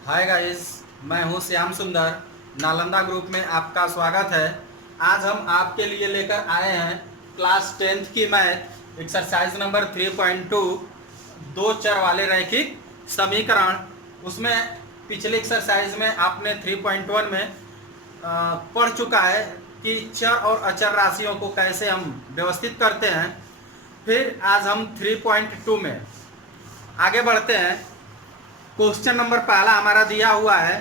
Hi guys, मैं हूं श्याम सुंदर। नालंदा ग्रुप में आपका स्वागत है। आज हम आपके लिए लेकर आए हैं क्लास 10th की मैथ एक्सरसाइज नंबर 3.2 दो चर वाले रैखिक समीकरण। उसमें पिछले एक्सरसाइज में आपने 3.1 में पढ़ चुका है कि चर और अचर राशियों को कैसे हम व्यवस्थित करते हैं। फिर आज हम 3.2 में आगे बढ़ते हैं। क्वेश्चन नंबर पहला हमारा दिया हुआ है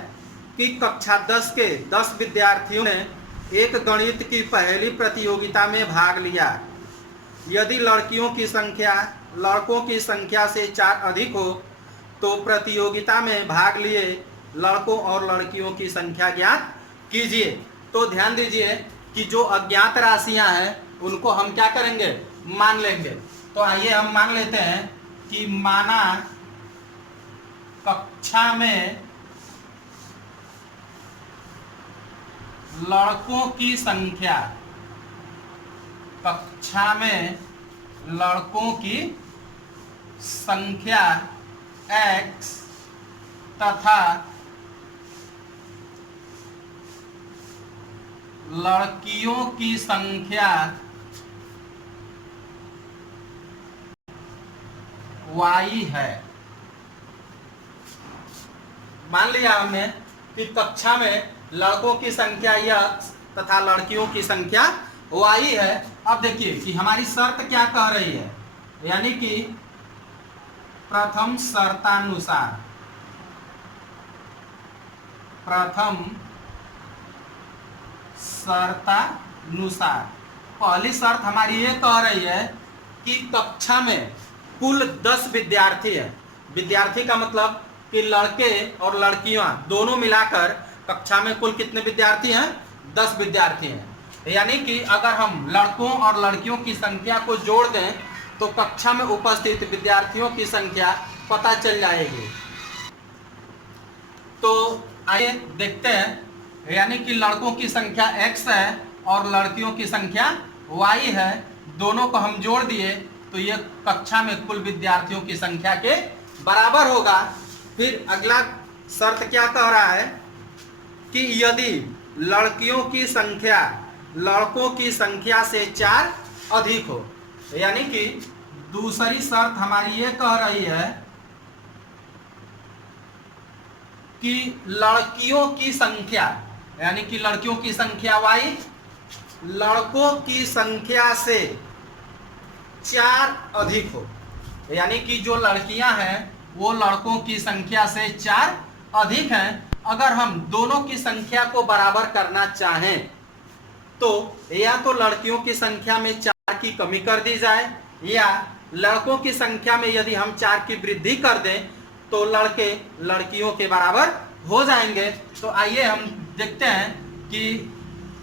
कि कक्षा 10 के 10 विद्यार्थियों ने एक गणित की पहली प्रतियोगिता में भाग लिया। यदि लड़कियों की संख्या लड़कों की संख्या से 4 अधिक हो तो प्रतियोगिता में भाग लिए लड़कों और लड़कियों की संख्या ज्ञात कीजिए। तो ध्यान दीजिए कि जो अज्ञात राशियां हैं उनको हम क्या करेंगे, मान लेंगे। तो आइए हम मान लेते हैं कि माना कक्षा में लड़कों की संख्या कक्षा में लड़कों की संख्या x तथा लड़कियों की संख्या y है। मान लिया हमने कि कक्षा में लड़कों की संख्या x तथा लड़कियों की संख्या y है। अब देखिए कि हमारी शर्त क्या कह रही है, यानी कि प्रथम शर्तानुसार पहली शर्त हमारी ये कह रही है कि कक्षा में कुल 10 विद्यार्थी है। विद्यार्थी का मतलब कि लड़के और लड़कियां दोनों मिलाकर कक्षा में कुल कितने विद्यार्थी हैं, 10 विद्यार्थी हैं। यानी कि अगर हम लड़कों और लड़कियों की संख्या को जोड़ दें तो कक्षा में उपस्थित विद्यार्थियों की संख्या पता चल जाएगी। तो आइए देखते हैं, यानी कि लड़कों की संख्या x है और लड़कियों की संख्या y है। दोनों को हम जोड़ दिए तो ये कक्षा में कुल विद्यार्थियों की संख्या के बराबर होगा। फिर अगला शर्त क्या कह रहा है कि यदि लड़कियों की संख्या लड़कों की संख्या से 4 अधिक हो, यानी कि दूसरी शर्त हमारी ये कह रही है कि लड़कियों की संख्या, यानी कि लड़कियों की संख्या y लड़कों की संख्या से 4 अधिक हो, यानी कि जो लड़कियां हैं वो लड़कों की संख्या से 4 अधिक हैं। अगर हम दोनों की संख्या को बराबर करना चाहें तो या तो लड़कियों की संख्या में 4 की कमी कर दी जाए, या लड़कों की संख्या में यदि हम 4 की वृद्धि कर दें तो लड़के लड़कियों के बराबर हो जाएंगे। तो आइए हम देखते हैं कि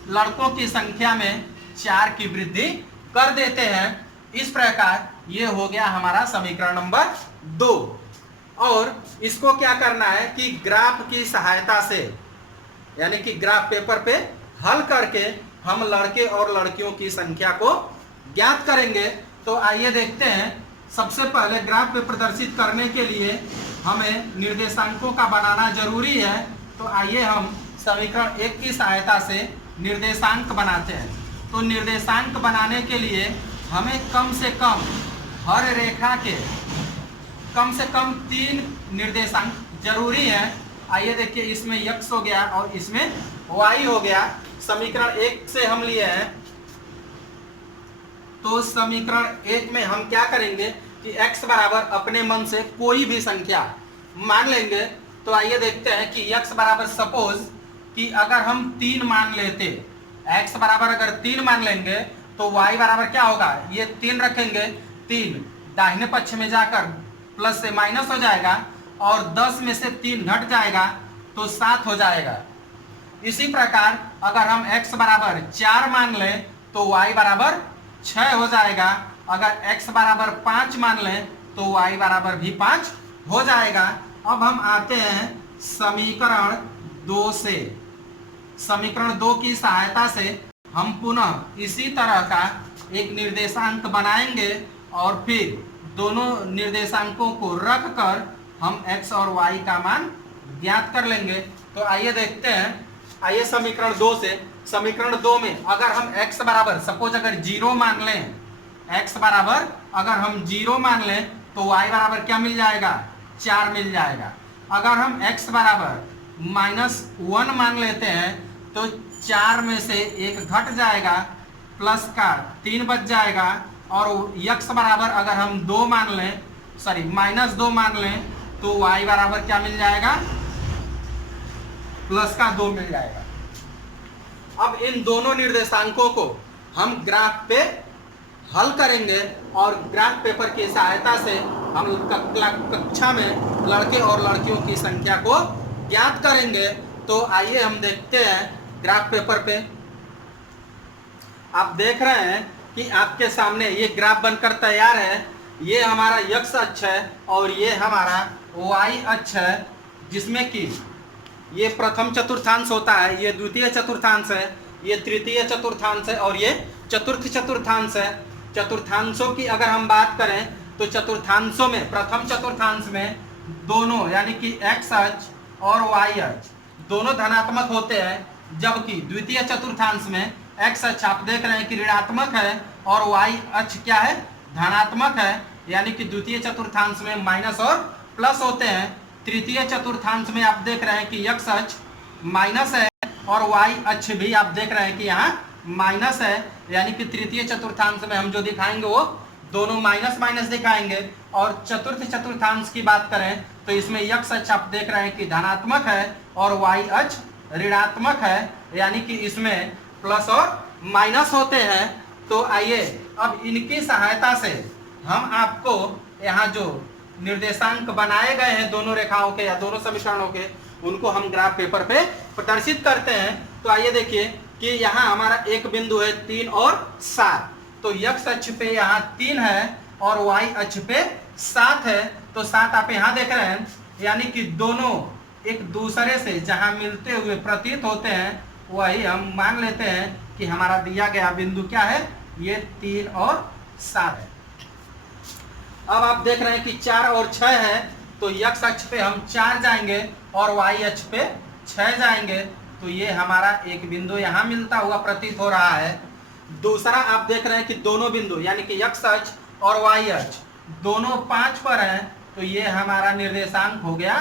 लड़कों की संख्या में 4 की वृद्धि कर देते हैं। इस प्रकार ये हो गया हमारा समीकरण नंबर 2। और इसको क्या करना है कि ग्राफ की सहायता से, यानी कि ग्राफ पेपर पे हल करके हम लड़के और लड़कियों की संख्या को ज्ञात करेंगे। तो आइए देखते हैं। सबसे पहले ग्राफ पे प्रदर्शित करने के लिए हमें निर्देशांकों का बनाना जरूरी है। तो आइए हम समीकरण 1 की सहायता से निर्देशांक बनाते हैं। तो निर्देशांक बनाने के लिए हमें कम से कम हर रेखा के कम से कम 3 निर्देशांक जरूरी है। आइए देखिए, इसमें x हो गया और इसमें y हो गया। समीकरण 1 से हम लिए हैं, तो समीकरण 1 में हम क्या करेंगे कि x बराबर अपने मन से कोई भी संख्या मान लेंगे। तो आइए देखते हैं कि x बराबर सपोज कि अगर हम 3 मान लेते, x बराबर अगर 3 मान लेंगे तो y बराबर क्या होगा, ये 3 रखेंगे, 3 दाहिने पक्ष में जाकर प्लस से माइनस हो जाएगा और 10 में से 3 घट जाएगा तो 7 हो जाएगा। इसी प्रकार अगर हम x बराबर 4 मान लें तो y बराबर 6 हो जाएगा। अगर x बराबर 5 मान लें तो y बराबर भी 5 हो जाएगा। अब हम आते हैं समीकरण 2 से। समीकरण 2 की सहायता से हम पुनः इसी तरह का एक निर्देशांक बनाएंगे और फिर दोनों निर्देशांकों को रख कर हम x और y का मान ज्ञात कर लेंगे। तो आइए देखते हैं, आइए समीकरण 2 से। समीकरण 2 में अगर हम x बराबर सपोज अगर 0 मान लें, x बराबर अगर हम 0 मान लें तो y बराबर क्या मिल जाएगा, 4 मिल जाएगा। अगर हम x बराबर -1 मान लेते हैं तो 4 में से 1 घट जाएगा, प्लस का 3 बच जाएगा। और x बराबर अगर हम 2 मान लें, सॉरी -2 मान लें तो y बराबर क्या मिल जाएगा, प्लस का 2 मिल जाएगा। अब इन दोनों निर्देशांकों को हम ग्राफ पे हल करेंगे और ग्राफ पेपर की सहायता से हम कक्षा में लड़के और लड़कियों की संख्या को ज्ञात करेंगे। तो आइए हम देखते हैं ग्राफ पेपर पे। आप देख रहे हैं कि आपके सामने ये ग्राफ बनकर तैयार है। ये हमारा x अक्ष है और ये हमारा y अक्ष है, जिसमें कि ये प्रथम चतुर्थांश होता है, ये द्वितीय चतुर्थांश है, ये तृतीय चतुर्थांश है और ये चतुर्थ चतुर्थांश है। चतुर्थांशों की अगर हम बात करें तो चतुर्थांशों में प्रथम चतुर्थांश में दोनों यानी कि x अक्ष और y अक्ष दोनों धनात्मक होते हैं, जबकि द्वितीय चतुर्थांश में x अक्ष आप देख रहे हैं कि ऋणात्मक है और y अक्ष क्या है, धनात्मक है। यानी कि द्वितीय चतुर्थांश में माइनस और प्लस होते हैं। तृतीय चतुर्थांश में आप देख रहे हैं कि x अक्ष माइनस है और y अक्ष भी आप देख रहे हैं कि यहाँ माइनस है। यानी कि तृतीय चतुर्थांश में हम जो दिखाएंगे वो दोनों माइनस माइनस दिखाएंगे। और चतुर्थ चतुर्थांश की बात करें तो इसमें x अक्ष आप देख रहे हैं कि धनात्मक है और y अक्ष ऋणात्मक है, यानी कि इसमें प्लस और माइनस होते हैं। तो आइए अब इनकी सहायता से हम आपको यहाँ जो निर्देशांक बनाए गए हैं दोनों रेखाओं के या दोनों समीकरणों के, उनको हम ग्राफ पेपर पे प्रदर्शित करते हैं। तो आइए देखिए कि यहाँ हमारा एक बिंदु है 3 और 7। तो x अक्ष पे यहाँ 3 है और y अक्ष पे 7 है। तो 7 आप यहाँ देख रहे हैं, यानी कि दोनों एक दूसरे से जहाँ मिलते हुए प्रतीत होते हैं वही हम मान लेते हैं कि हमारा दिया गया बिंदु क्या है, ये 3 और 7 है। अब आप देख रहे हैं कि 4 और 6 है, तो x अक्ष पे हम 4 जाएंगे और y अक्ष पे 6 जाएंगे। तो ये हमारा एक बिंदु यहाँ मिलता हुआ प्रतीत हो रहा है। दूसरा आप देख रहे हैं कि दोनों बिंदु यानी कि x अक्ष और y अक्ष दोनों 5 पर हैं, तो ये हमारा निर्देशांक हो गया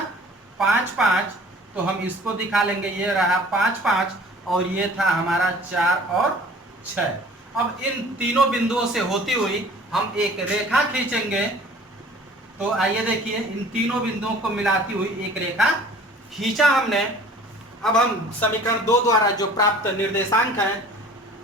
5 5। तो हम इसको दिखा लेंगे, ये रहा 5 5 और ये था हमारा 4 और 6। अब इन तीनों बिंदुओं से होती हुई हम एक रेखा खींचेंगे। तो आइए देखिए, इन तीनों बिंदुओं को मिलाती हुई एक रेखा खींचा हमने। अब हम समीकरण 2 द्वारा जो प्राप्त निर्देशांक है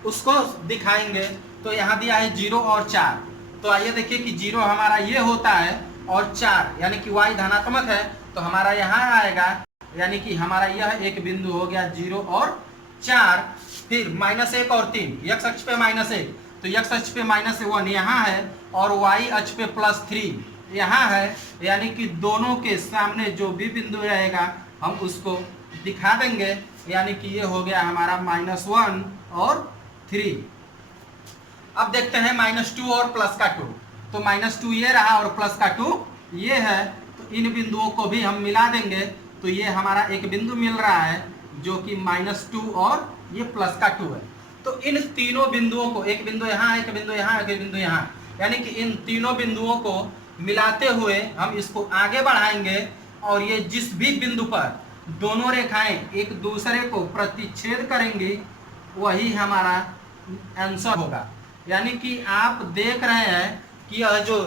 उसको दिखाएंगे। तो यहाँ दिया है 0 और 4। तो आइए देखिए कि 0 हमारा ये होता है और 4 यानी कि y धनात्मक है तो हमारा यहाँ आएगा, यानी कि हमारा यह एक बिंदु हो गया 0 और 4। फिर -1 और 3, x अक्ष पे -1 तो x अक्ष पे -1 यहाँ है और y अक्ष पे +3 यहाँ है। यानी कि दोनों के सामने जो भी बिंदु रहेगा हम उसको दिखा देंगे। यानी कि ये हो गया हमारा -1 और 3। अब देखते हैं -2 और +2। तो -2 ये रहा और +2 ये है। तो इन बिंदुओं को भी हम मिला देंगे। तो ये हमारा एक बिंदु मिल रहा है जो कि -2 और ये +2 है। तो इन तीनों बिंदुओं को, एक बिंदु यहाँ, एक बिंदु यहाँ, एक बिंदु यहाँ, यानी कि इन तीनों बिंदुओं को मिलाते हुए हम इसको आगे बढ़ाएंगे और ये जिस भी बिंदु पर दोनों रेखाएं एक दूसरे को प्रतिच्छेद करेंगी वही हमारा आंसर होगा। यानी कि आप देख रहे हैं कि यह जो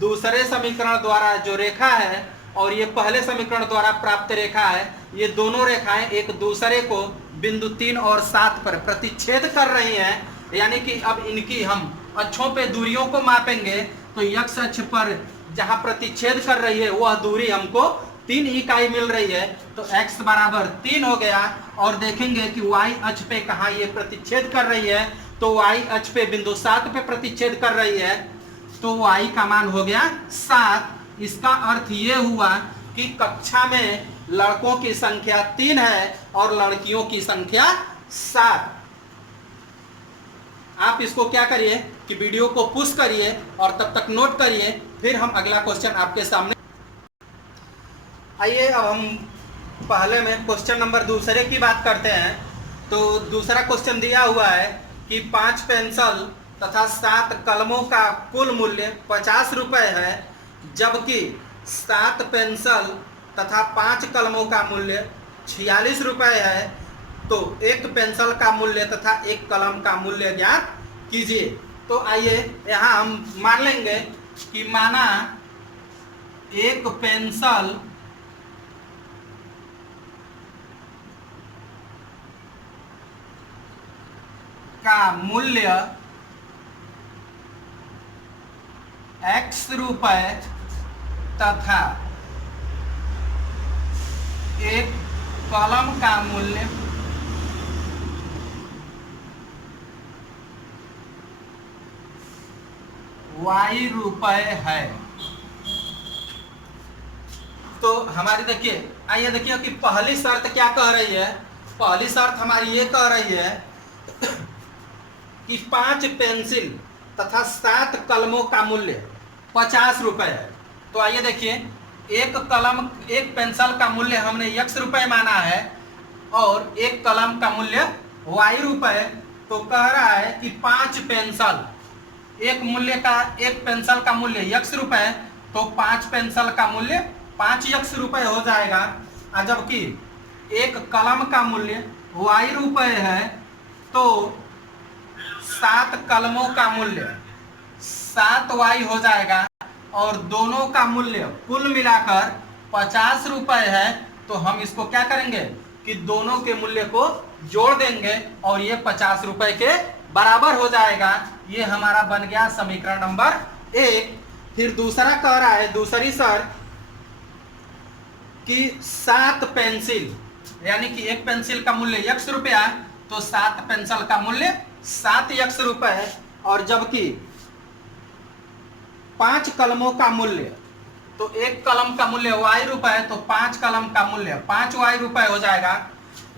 दूसरे समीकरण द्वारा जो रेखा है और ये पहले समीकरण द्वारा प्राप्त रेखा है, ये दोनों रेखाएं एक दूसरे को बिंदु 3 और 7 पर प्रतिच्छेद कर रही हैं। यानी कि अब इनकी हम अक्षों पे दूरियों को मापेंगे। तो x अक्ष पर जहां प्रतिच्छेद कर रही है वह दूरी हमको 3 इकाई मिल रही है। तो x बराबर 3 हो गया। और देखेंगे कि y अक्ष पे कहाँ ये प्रतिच्छेद कर रही है, तो y अक्ष पे बिंदु 7 पे प्रतिच्छेद कर रही है। तो y का मान हो गया 7। इसका अर्थ ये हुआ कि कक्षा में लड़कों की संख्या 3 है और लड़कियों की संख्या 7। आप इसको क्या करिए कि वीडियो को पुश करिए और तब तक नोट करिए, फिर हम अगला क्वेश्चन आपके सामने। आइए अब हम पहले में क्वेश्चन नंबर दूसरे की बात करते हैं। तो दूसरा क्वेश्चन दिया हुआ है कि 5 पेंसिल तथा 7 कलमों का कुल मूल्य 50 रुपये है, जबकि 7 पेंसिल तथा 5 कलमों का मूल्य 46 रुपये है। तो एक पेंसिल का मूल्य तथा एक कलम का मूल्य ज्ञात कीजिए। तो आइए यहाँ हम मान लेंगे कि माना एक पेंसिल का मूल्य x रुपए तथा एक कलम का मूल्य y रुपए है। तो हमारी देखिए, आइए देखिए कि पहली शर्त क्या कह रही है। पहली शर्त हमारी ये कह रही है कि 5 पेंसिल तथा 7 कलमों का मूल्य 50 रुपये है। तो आइए देखिए, एक पेंसिल का मूल्य हमने x रुपये माना है और एक कलम का मूल्य y रुपये। तो कह रहा है कि 5 पेंसिल, एक पेंसिल का मूल्य x रुपये, तो 5 पेंसिल का मूल्य 5x रुपये हो जाएगा। जबकि एक कलम का मूल्य y रुपये है, तो 7 कलमों का मूल्य 7y हो जाएगा और दोनों का मूल्य कुल मिलाकर 50 रुपये है। तो हम इसको क्या करेंगे कि दोनों के मूल्य को जोड़ देंगे और ये 50 रुपये के बराबर हो जाएगा। ये हमारा बन गया समीकरण नंबर 1। फिर दूसरा कह रहा है, दूसरी शर्त कि 7 पेंसिल, यानी कि एक पेंसिल का मूल्य x रुपया, तो 7 पेंसिल का मूल्य 7x रुपये, और जबकि 5 कलमों का मूल्य, तो एक कलम का मूल्य y रुपये, तो 5 कलम का मूल्य 5y रुपये हो जाएगा।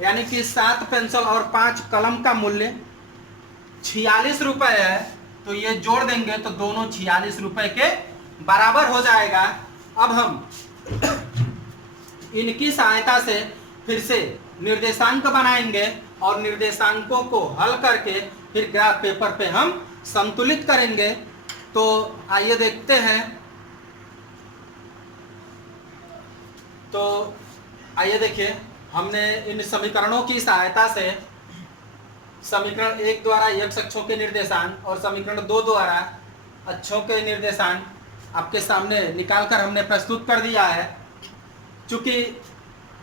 यानी कि 7 पेंसिल और 5 कलम का मूल्य 46 रुपये है। तो ये जोड़ देंगे तो दोनों 46 रुपये के बराबर हो जाएगा। अब हम इनकी सहायता से फिर से निर्देशांक बनाएंगे और निर्देशांकों को हल करके फिर ग्राफ पेपर पे हम संतुलित करेंगे। तो आइए देखते हैं। तो आइए देखिए, हमने इन समीकरणों की सहायता से समीकरण 1 द्वारा x अक्षों के निर्देशांक और समीकरण 2 द्वारा अक्षों के निर्देशांक आपके सामने निकालकर हमने प्रस्तुत कर दिया है। चूंकि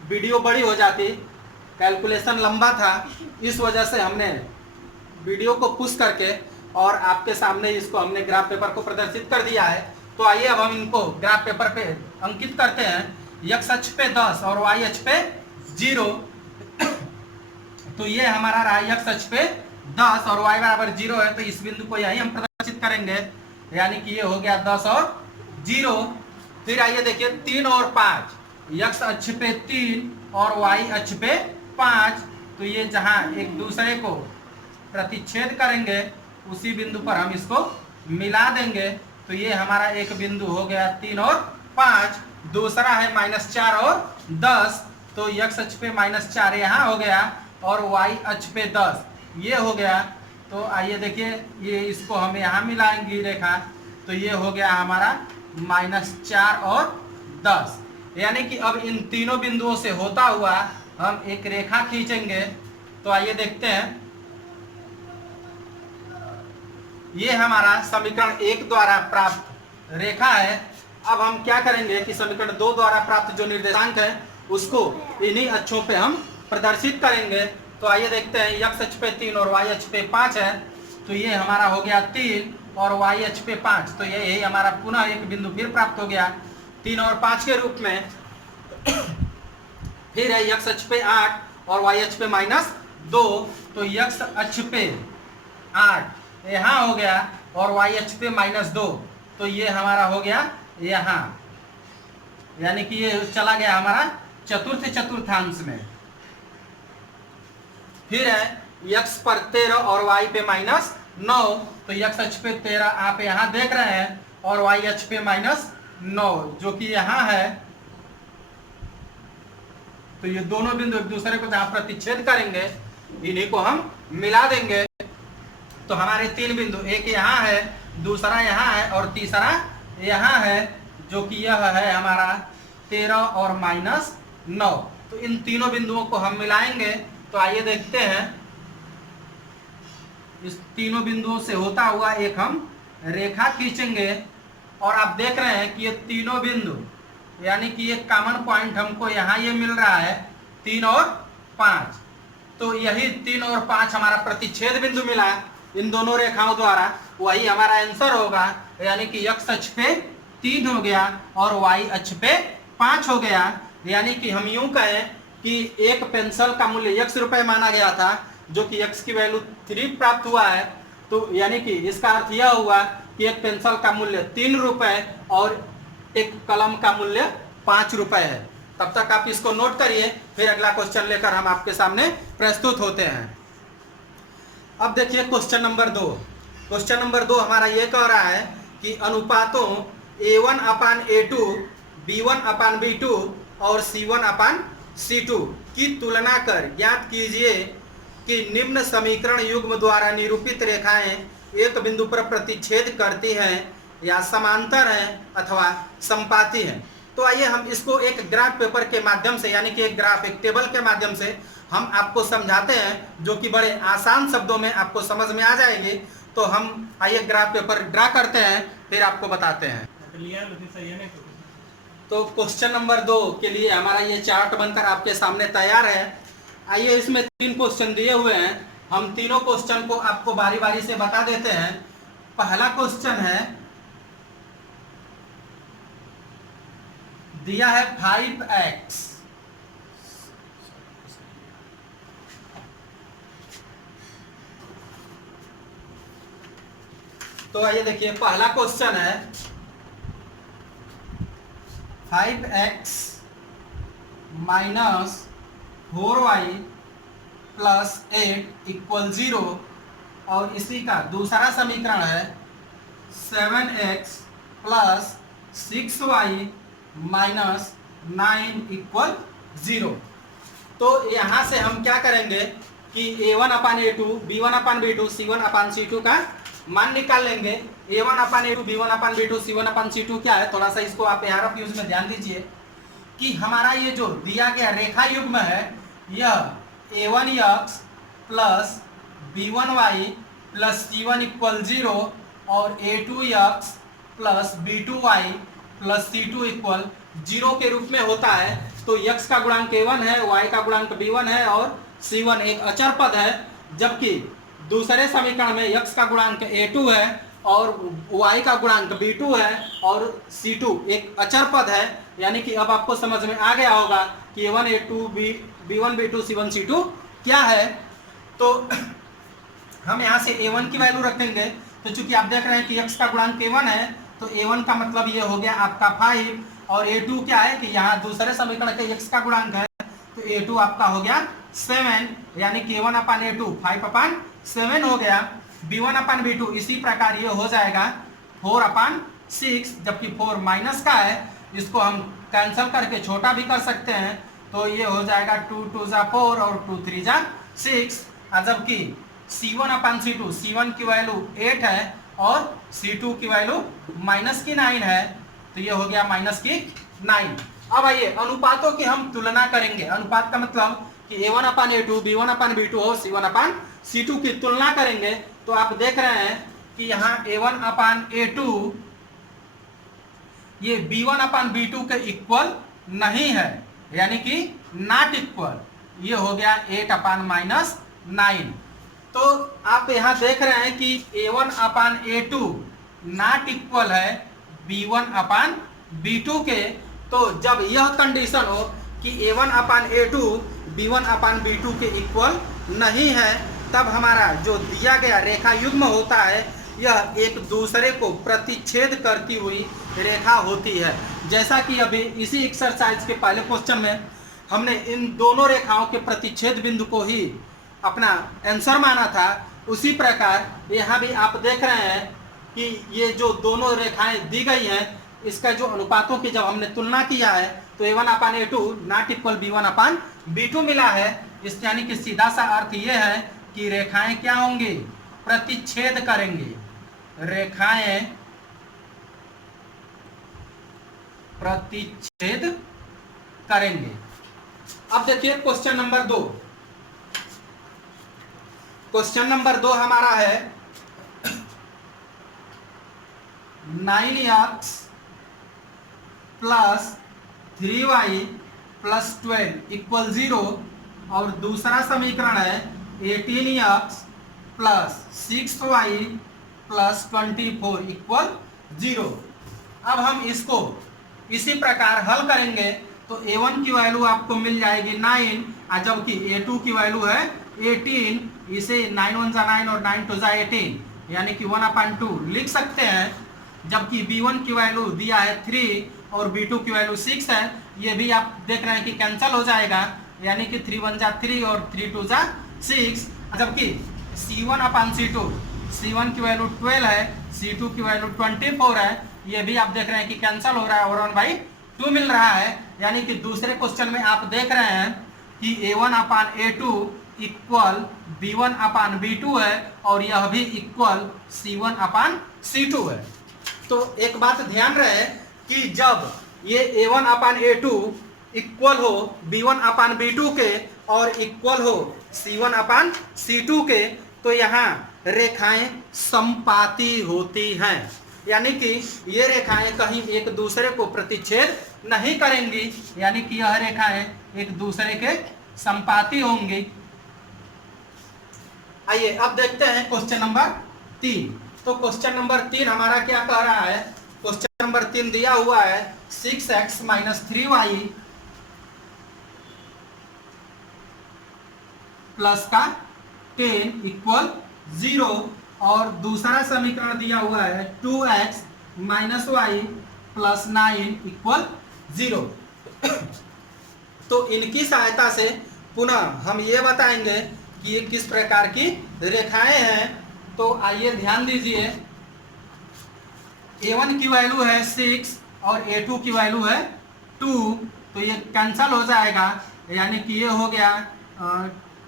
वीडियो बड़ी हो जाती, कैलकुलेशन लंबा था, इस वजह से हमने वीडियो को पुश करके और आपके सामने इसको हमने ग्राफ पेपर को प्रदर्शित कर दिया है। तो आइए अब हम इनको ग्राफ पेपर पे अंकित करते हैं। x अक्ष पे 10 और y अक्ष पे 0। तो ये हमारा रहा x अक्ष पे 10 और y बराबर 0 है, तो इस बिंदु को यही हम प्रदर्शित करेंगे, यानी कि ये हो गया 10 और 0। फिर आइए देखिए 3 और 5, x अक्ष पे 3 और y अक्ष पे 5। तो ये जहां एक दूसरे को प्रतिच्छेद करेंगे उसी बिंदु पर हम इसको मिला देंगे। तो ये हमारा एक बिंदु हो गया 3 और 5। दूसरा है -4 और 10। तो x अक्ष पे -4 यहाँ हो गया और y अक्ष पे 10 ये हो गया। तो आइए देखिए, ये इसको हम यहाँ मिलाएंगे रेखा, तो ये हो गया हमारा -4 और 10। यानी कि अब इन तीनों बिंदुओं से होता हुआ हम एक रेखा खींचेंगे। तो आइए देखते हैं। ये हमारा समीकरण 1 द्वारा प्राप्त रेखा है। अब हम क्या करेंगे कि समीकरण 2 द्वारा प्राप्त जो निर्देशांक है उसको इन्हीं अक्षों पे हम प्रदर्शित करेंगे। तो आइए देखते हैं, x अक्ष पे 3 और y अक्ष पे 5 है। तो ये हमारा हो गया 3 और y अक्ष पे 5। तो यही हमारा पुनः एक बिंदु फिर प्राप्त हो गया 3 और 5 के रूप में। फिर है x अक्ष पे 8 और y अक्ष पे -2। तो x अक्ष पे 8 यहाँ हो गया और y अक्ष पे -2। तो ये हमारा हो गया यहाँ, यानी कि ये चला गया हमारा चतुर्थांश में। फिर है x पर 13 और y पे -9। तो x अक्ष पे 13 आप यहाँ देख रहे हैं और y अक्ष पे -9 जो कि यहाँ है। तो ये दोनों बिंदु एक दूसरे को जहां प्रतिच्छेद करेंगे इन्हीं को हम मिला देंगे। तो हमारे तीन बिंदु, एक यहाँ है, दूसरा यहाँ है और तीसरा यहाँ है, जो कि यह है हमारा 13 और -9। तो इन तीनों बिंदुओं को हम मिलाएंगे। तो आइए देखते हैं, इस तीनों बिंदुओं से होता हुआ एक हम रेखा खींचेंगे और आप देख रहे हैं कि ये तीनों बिंदु यानी कि एक कॉमन पॉइंट हमको यहाँ ये मिल रहा है 3 और 5। तो यही 3 और 5 हमारा प्रतिच्छेद बिंदु मिला इन दोनों रेखाओं द्वारा, वही हमारा आंसर होगा। यानी कि x अक्ष पे 3 हो गया और y अक्ष पे 5 हो गया। यानी कि हम यूं कहें कि एक पेंसिल का मूल्य x रुपए माना गया था, जो कि x की वैल्यू 3 प्राप्त हुआ है। तो यानी कि इसका अर्थ यह हुआ कि एक पेंसिल का मूल्य 3 रुपए और एक कलम का मूल्य 5 रुपए है। तब तक आप इसको नोट करिए, फिर अगला क्वेश्चन लेकर हम आपके सामने प्रस्तुत होते हैं। अब देखिए क्वेश्चन नंबर 2। क्वेश्चन नंबर 2 हमारा ये कह रहा है कि अनुपातों A1/A2, B1/B2 और C1/C2 की तुलना कर ज्ञात कीजिए कि निम्न समीकरण युग्म द्वारा निरूपित रेखाएं एक बिंदु पर प्रतिच्छेद करती हैं या समांतर हैं अथवा संपाती हैं। तो आइए हम इसको एक ग्राफ पेपर के माध्यम से, यानी कि एक ग्राफ, एक टेबल के माध्यम से हम आपको समझाते हैं, जो कि बड़े आसान शब्दों में आपको समझ में आ जाएगी। तो हम आइए ग्राफ पेपर ड्रा करते हैं, फिर आपको बताते हैं। तो क्वेश्चन नंबर 2 के लिए हमारा ये चार्ट बनकर आपके सामने तैयार है। आइए, इसमें 3 क्वेश्चन दिए हुए हैं, हम तीनों क्वेश्चन को आपको बारी बारी से बता देते हैं। पहला क्वेश्चन है, दिया है 5x तो आइए देखिए, पहला क्वेश्चन है 5x minus 4y plus 8 equal 0, और इसी का दूसरा समीकरण है 7x plus 6y minus 9 equal 0। तो यहाँ से हम क्या करेंगे कि A1/A2, B1/B2, C1/C2 का मान निकाल लेंगे। A1/A2, B1/B2, C1/C2 क्या है, थोड़ा सा इसको आप एरो की उसमें ध्यान दीजिए कि हमारा ये जो दिया गया रेखा युग्म है, यह A1x plus B1y plus C1 equal 0 और A2x plus B2y plus C2 equal 0 के रूप में होता है। तो x का गुणांक A1 है, y का गुणांक B1 है और C1 एक अचर पद है, जबकि दूसरे समीकरण में x का गुणांक A2 है और y का गुणांक B2 है और C2 एक अचर पद है। यानी कि अब आपको समझ में आ गया होगा कि A1, A2, B1, B2, C1, C2 क्या है। तो हम यहाँ से A1 की वैल्यू रखेंगे। तो चूंकि आप देख रहे हैं कि x का गुणांक A1 है, तो A1 का मतलब ये हो गया आपका 5, और A2 क्या है कि यहाँ दूसरे समीकरण के x का गुणांक है, तो A2 आपका हो गया 7, यानी कि A1/A2 5/7 हो गया। B1/B2 इसी प्रकार ये हो जाएगा 4/6, जबकि 4 माइनस का है, इसको हम कैंसिल करके छोटा भी कर सकते हैं। तो ये हो जाएगा 2 2 जा 4 और 2 3 जा 6। जबकि C1/C2, C1 की वैल्यू 8 है और C2 की वैल्यू -9 है, तो ये हो गया -9। अब आइए अनुपातों की हम तुलना करेंगे। अनुपात का मतलब कि A1/A2, B1/B2 और C1/C2 की तुलना करेंगे। तो आप देख रहे हैं कि यहाँ A1/A2 ये B1/B2 के इक्वल नहीं है, यानी कि नॉट इक्वल, ये हो गया 8/9। तो आप यहाँ देख रहे हैं कि A1/A2 नॉट इक्वल है B1/B2 के। तो जब यह कंडीशन हो कि A1/A2 B1/B2 के इक्वल नहीं है, तब हमारा जो दिया गया रेखा युग्म होता है, यह एक दूसरे को प्रतिच्छेद करती हुई रेखा होती है। जैसा कि अभी इसी एक्सरसाइज के पहले क्वेश्चन में हमने इन दोनों रेखाओं के प्रतिच्छेद बिंदु को ही अपना आंसर माना था, उसी प्रकार यहाँ भी आप देख रहे हैं कि ये जो दोनों रेखाएं दी गई हैं, इसका जो अनुपातों की जब हमने तुलना किया है, तो A1/A2 not equal B1/B2 B2 मिला है, इस यानी कि सीधा सा अर्थ ये है कि रेखाएं क्या होंगी, प्रतिच्छेद करेंगे, रेखाएं प्रतिच्छेद करेंगे। अब देखिए क्वेश्चन नंबर 2। क्वेश्चन नंबर 2 हमारा है 9x plus 3y plus 12 equal 0 और दूसरा समीकरण है 18x plus 6y plus 24 equal 0। अब हम इसको इसी प्रकार हल करेंगे तो a1 की वैल्यू आपको मिल जाएगी 9, और जबकि a2 की वैल्यू है 18। इसे 9 1 जा 9 और 9 2 जा 18 यानी कि 1/2 लिख सकते हैं। जबकि b1 की वैल्यू दिया है 3 और b2 की वैल्यू 6 है, ये भी आप देख रहे हैं कि कैंसिल हो जाएगा, यानी कि 3 1 जा 3 और 3 2 जा 6। जबकि c1/c2, c1 की वैल्यू 12 है, c2 की वैल्यू 24 है, ये भी आप देख रहे हैं कि कैंसिल हो रहा है और 1/2 मिल रहा है। यानी कि दूसरे क्वेश्चन में आप देख रहे हैं कि a1/a2 इक्वल b1/b2 है और यह भी इक्वल c1/c2 है। तो एक बात ध्यान रहे कि जब ये a1/a2 इक्वल हो b1/b2 के और इक्वल हो c1/c2 के, तो यहाँ रेखाएं समपाती होती हैं, यानी कि ये रेखाएं कहीं एक दूसरे को प्रतिच्छेद नहीं करेंगी, यानी कि यह रेखाएं एक दूसरे के समपाती होंगी। आइए अब देखते हैं क्वेश्चन नंबर 3। तो क्वेश्चन नंबर 3 हमारा क्या कह रहा है, क्वेश्चन नंबर 3 दिया हुआ है 6x माइनस 3y प्लस का 10 इक्वल 0 और दूसरा समीकरण दिया हुआ है 2x minus Y plus 9 equal 0। तो इनकी सहायता से पुनः हम ये बताएंगे कि ये किस प्रकार की रेखाएं हैं। तो आइए ध्यान दीजिए, a1 की वैल्यू है 6 और a2 की वैल्यू है 2, तो ये कैंसल हो जाएगा, यानी कि ये हो गया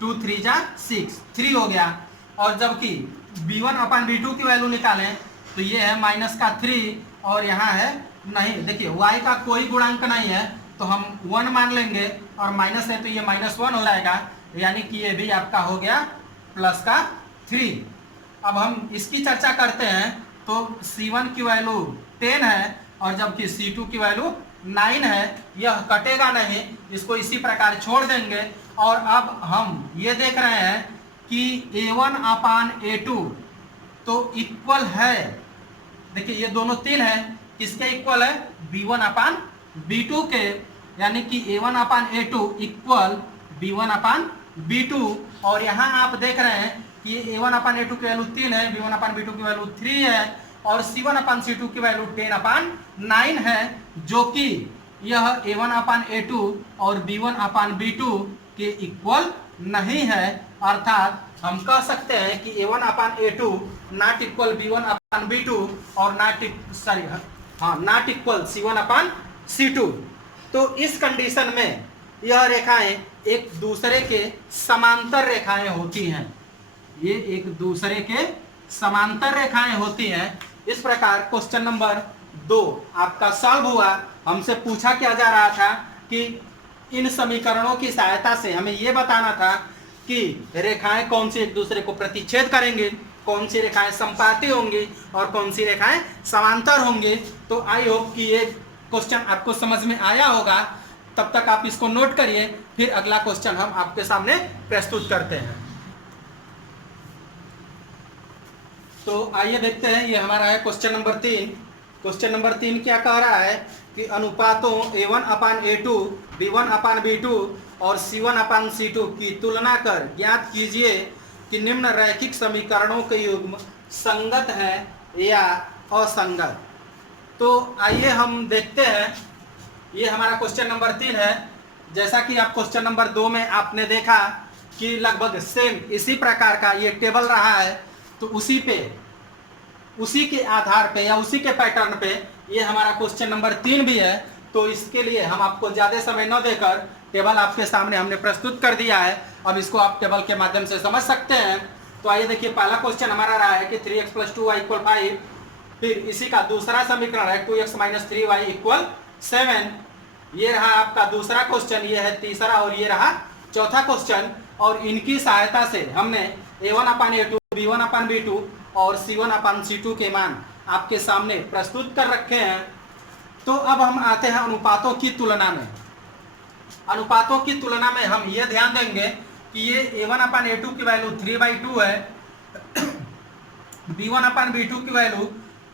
2 3 जा 6, 3 हो गया। और जबकि b1/b2 की वैल्यू निकालें तो ये है माइनस का 3 और यहाँ है नहीं, देखिए y का कोई गुणांक नहीं है तो हम 1 मान लेंगे और माइनस है तो ये -1 हो जाएगा, यानी कि ये भी आपका हो गया प्लस का 3। अब हम इसकी चर्चा करते हैं तो c1 की वैल्यू 10 है और जबकि c2 की वैल्यू 9 है, यह कटेगा नहीं, इसको इसी प्रकार छोड़ देंगे। और अब हम ये देख रहे हैं कि a1/a2 तो इक्वल है, देखिए ये दोनों 3 है, किसके इक्वल है, b1/b2 के, यानी कि a1/a2 इक्वल b1/b2। और यहाँ आप देख रहे हैं कि a1/a2 की वैल्यू 3 है, b1/b2 की वैल्यू 3 है और c1/c2 की वैल्यू 10/9 है, जो कि यह a1/a2 और b1/b2 के इक्वल नहीं है। अर्थात हम कह सकते हैं कि a1/a2 नॉट इक्वल b1/b2 और नॉट इक्वल c1/c2। तो इस कंडीशन में यह रेखाएं एक दूसरे के समांतर रेखाएं होती हैं, ये एक दूसरे के समांतर रेखाएं होती हैं। इस प्रकार क्वेश्चन नंबर 2 आपका सॉल्व हुआ। हमसे पूछा क्या जा रहा था कि इन समीकरणों की सहायता से हमें यह बताना था कि रेखाएं कौन सी एक दूसरे को प्रतिच्छेद करेंगी, कौन सी रेखाएं समपाती होंगी और कौन सी रेखाएं समांतर होंगी। तो आई होप कि ये क्वेश्चन आपको समझ में आया होगा। तब तक आप इसको नोट करिए, फिर अगला क्वेश्चन हम आपके सामने प्रस्तुत करते हैं। तो आइए देखते हैं, ये हमारा है क्वेश्चन नंबर 3। क्वेश्चन नंबर 3 क्या कह रहा है कि अनुपातों a1/a2, b1/b2 और c1/c2 की तुलना कर ज्ञात कीजिए कि निम्न रैखिक समीकरणों के युग्म संगत है या असंगत। तो आइए हम देखते हैं, ये हमारा क्वेश्चन नंबर 3 है। जैसा कि आप क्वेश्चन नंबर 2 में आपने देखा कि लगभग सेम इसी प्रकार का ये टेबल रहा है, तो उसी के आधार पे या उसी के पैटर्न पे ये हमारा क्वेश्चन नंबर 3 भी है। तो इसके लिए हम आपको ज़्यादा समय न देकर टेबल आपके सामने हमने प्रस्तुत कर दिया है। अब इसको आप टेबल के माध्यम से समझ सकते हैं। तो आइए देखिए, पहला क्वेश्चन हमारा रहा है कि 3x + 2y = 5। फिर इसी का दूसरा समीकरण है 2x - 3y = 7। ये रहा आपका दूसरा क्वेश्चन, ये है तीसरा, और ये रहा चौथा क्वेश्चन। और इनकी सहायता से हमने a1/a2, b1/b2 और c1/c2 के मान आपके सामने प्रस्तुत कर रखे हैं। तो अब हम आते हैं अनुपातों की तुलना में। अनुपातों की तुलना में हम ये ध्यान देंगे कि ये a1/a2 की वैल्यू 3/2 है, b1/b2 की वैल्यू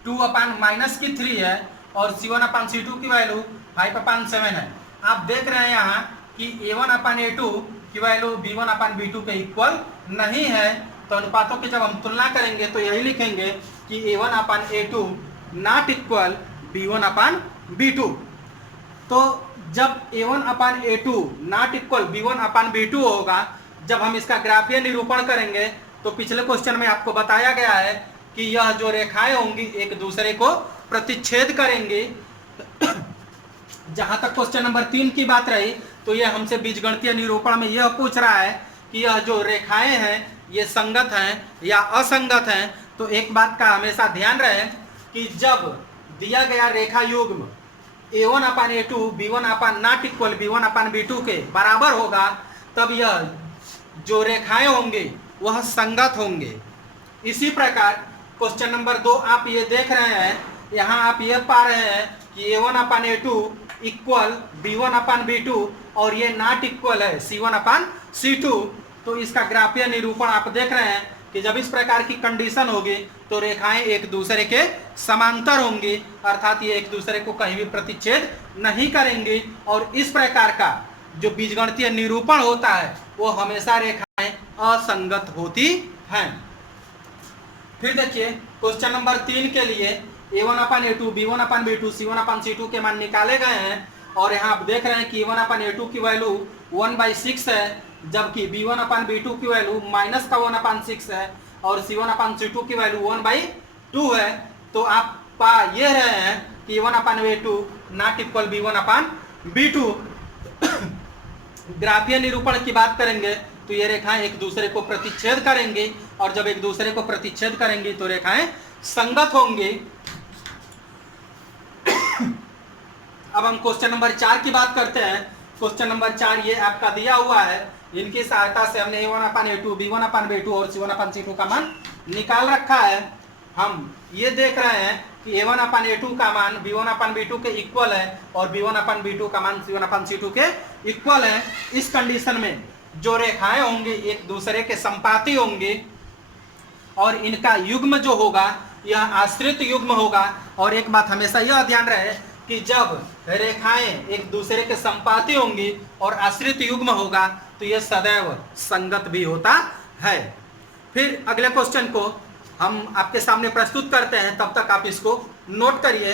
2/-3 है, और c1/c2 की वैल्यू 5/7 है। आप देख रहे हैं यहाँ कि a1/a2 की वैल्यू b1/b2 के इक्वल नहीं है। तो अनुपातों की जब हम तुलना करेंगे तो यही लिखेंगे कि a1/a2 नॉट इक्वल b1/b2। तो जब a1/a2 नॉट इक्वल b1/b2 होगा, जब हम इसका ग्राफीय निरूपण करेंगे, तो पिछले क्वेश्चन में आपको बताया गया है कि यह जो रेखाएं होंगी एक दूसरे को प्रतिच्छेद करेंगी। जहां तक क्वेश्चन नंबर 3 की बात रही, तो यह हमसे बीजगणितीय निरूपण में यह पूछ रहा है कि यह जो रेखाएं हैं ये संगत हैं या असंगत हैं। तो एक बात का हमेशा ध्यान रहे कि जब दिया गया रेखा युग्म a1/a2 नॉट इक्वल b1/b2 के बराबर होगा, तब यह जो रेखाएं होंगे वह संगत होंगे। इसी प्रकार क्वेश्चन नंबर 2 आप ये देख रहे हैं, यहाँ आप ये पा रहे हैं कि a1/a2 इक्वल b1/b2 और ये नॉट इक्वल है c1/c2। तो इसका ग्राफीय निरूपण आप देख रहे हैं कि जब इस प्रकार की कंडीशन होगी तो रेखाएं एक दूसरे के समांतर होंगी, अर्थात ये एक दूसरे को कहीं भी प्रतिच्छेद नहीं करेंगी। और इस प्रकार का जो बीजगणितीय निरूपण होता है वो हमेशा रेखाएं असंगत होती हैं। फिर देखिए क्वेश्चन नंबर 3 के लिए a1/a2, b1/b2, c1/c2 के मान निकाले गए हैं। और यहाँ आप देख रहे हैं कि a1/a2 की वैल्यू 1/6 है, जबकि b1/b2 की वैल्यू -1/6 है, और c1/c2 की वैल्यू 1/2 है। तो आप पा ये रहे हैं कि a1/a2 नॉट इक्वल b1/b2। ग्राफीय निरूपण की बात करेंगे तो ये रेखाएं एक दूसरे को प्रतिच्छेद करेंगी, और जब एक दूसरे को प्रतिच्छेद करेंगी तो रेखाएं संगत होंगी। अब हम क्वेश्चन नंबर 4 की बात करते हैं। क्वेश्चन नंबर 4 ये आपका दिया हुआ है, इनकी सहायता से हमने a1/a2, b1/b2 और c1/c2 का मान निकाल रखा है। हम ये देख रहे हैं कि a1/a2 का मान b1/b2 के इक्वल है, और b1/b2 का मान c1/c2 के इक्वल है। इस कंडीशन में जो रेखाएं होंगी एक दूसरे के संपाती होंगी, और इनका युग्म जो होगा यह आश्रित युग्म होगा। और एक बात हमेशा यह ध्यान रहे कि जब रेखाएं एक दूसरे के संपाती होंगी और आश्रित युग्म होगा तो यह सदैव संगत भी होता है। फिर अगले क्वेश्चन को हम आपके सामने प्रस्तुत करते हैं, तब तक आप इसको नोट करिए।